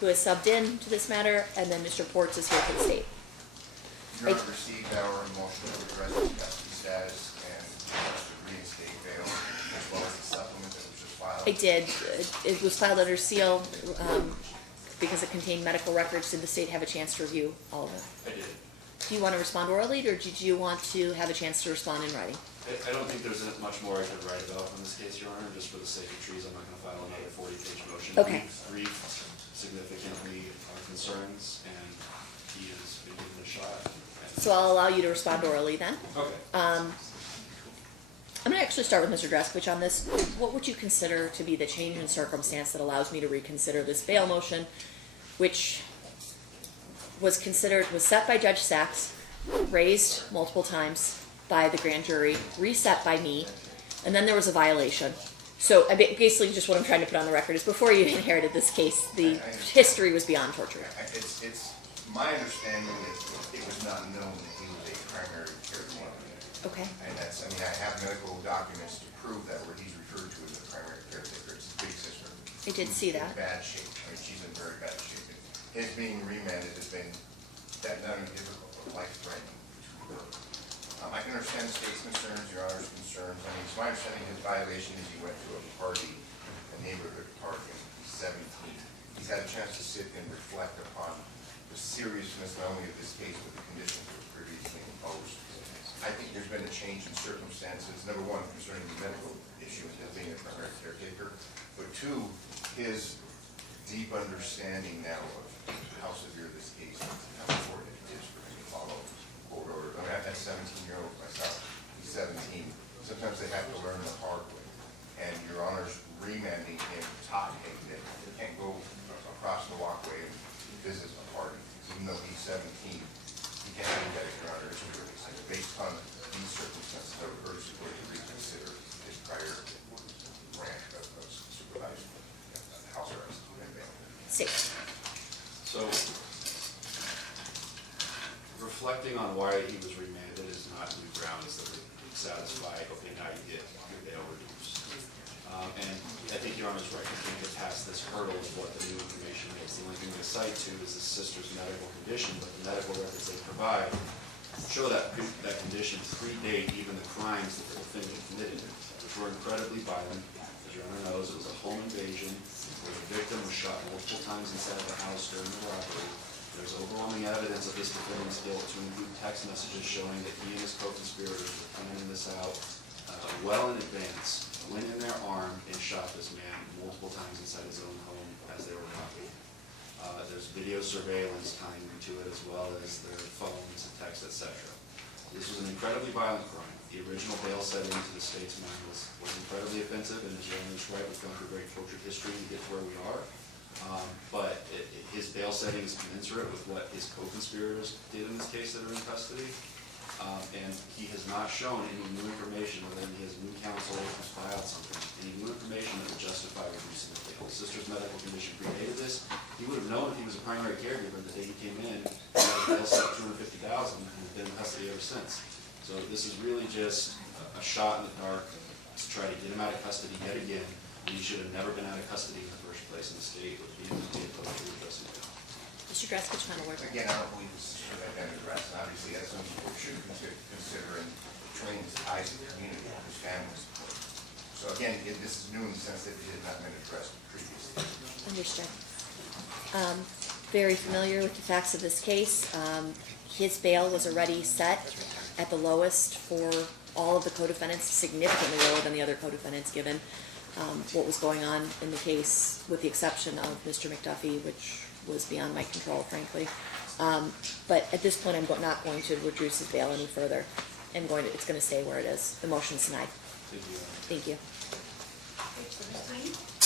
who has subbed in to this matter, and then Mr. Portz is here for the state. Your Honor, received our motion to address the custody status and to reinstate bail, as well as the supplement that was just filed. I did. It was filed under seal because it contained medical records. Did the state have a chance to review all of it? I did. Do you want to respond orally, or did you want to have a chance to respond in writing? I don't think there's much more I could write about on this case, Your Honor. Just for the sake of trees, I'm not going to file another 40-page motion. Okay. We've briefed significantly our concerns, and he has been given a shot. So I'll allow you to respond orally then. Okay. I'm going to actually start with Mr. Draskovich on this. What would you consider to be the change in circumstance that allows me to reconsider this bail motion, which was set by Judge Sachs, raised multiple times by the grand jury, reset by me, and then there was a violation. So basically just what I'm trying to put on the record is before you inherited this case, the history was beyond torture. It's my understanding that it was not known that he was a primary care taker. Okay. And that's, I mean, I have medical documents to prove that where he's referred to as a primary caretaker. It's his big sister. I did see that. In bad shape. I mean, she's in very bad shape. And his being remanded has been that not only difficult, but life-threatening. I can understand the state's concerns, Your Honor's concerns. I mean, it's my understanding his violation is he went to a party, a neighborhood park, and he's 17. He's had a chance to sit and reflect upon the seriousness not only of this case, but the conditions that were previously imposed. I think there's been a change in circumstances, number one, concerning the medical issue and his being a primary caretaker, but two, his deep understanding now of how severe this case is and how important it is for him to follow court orders. I mean, I've had 17-year-olds myself. He's 17. Sometimes they have to learn the hard way. And Your Honor's remanding him, taught him that he can't go across the walkway and visit a party. Even though he's 17, he can't do that, Your Honor. It's really simple. Based on these circumstances, I would urge the court to reconsider his prior grant of supervised house arrest and bail. So, reflecting on why he was remanded is not new grounds that would satisfy, okay, now you get your bail reduced. And I think Your Honor's right, we can't get past this hurdle of what the new information is. The only thing they cite to is his sister's medical condition, but the medical records they provide show that condition predate even the crimes that the defendant committed, which were incredibly violent. As Your Honor knows, it was a home invasion where the victim was shot multiple times inside the house during the robbery. There's overwhelming evidence of this defendant's guilt to include text messages showing that he and his co-conspirators were planning this out well in advance, went in their arm and shot this man multiple times inside his own home as they were robbing. There's video surveillance tying into it, as well as their phones and texts, etc. This was an incredibly violent crime. The original bail setting to the state's mind was incredibly offensive, and as Your Honor's right, we've gone through a very tortured history to get to where we are. But his bail setting is commensurate with what his co-conspirators did in this case that are in custody. And he has not shown any new information, other than his new counsel has filed something, any new information that would justify reducing the bail. His sister's medical condition predated this. He would have known if he was a primary caregiver the day he came in, he had a bail set of $250,000 and has been in custody ever since. So this is really just a shot in the dark to try to get him out of custody yet again. And he should have never been out of custody in the first place in the state with being opposed to addressing it. Mr. Draskovich, final word. Again, I don't believe this should have been addressed. And obviously, that's something we should consider in training his ties in the community, his family support. So again, this is new in the sense that it had not been addressed previously. Understood. Very familiar with the facts of this case. His bail was already set at the lowest for all of the co-defendants, significantly lower than the other co-defendants, given what was going on in the case, with the exception of Mr. McDuffie, which was beyond my control, frankly. But at this point, I'm not going to reduce his bail any further. It's going to stay where it is. The motion is denied. Thank you. Thank you. Thanks for this time.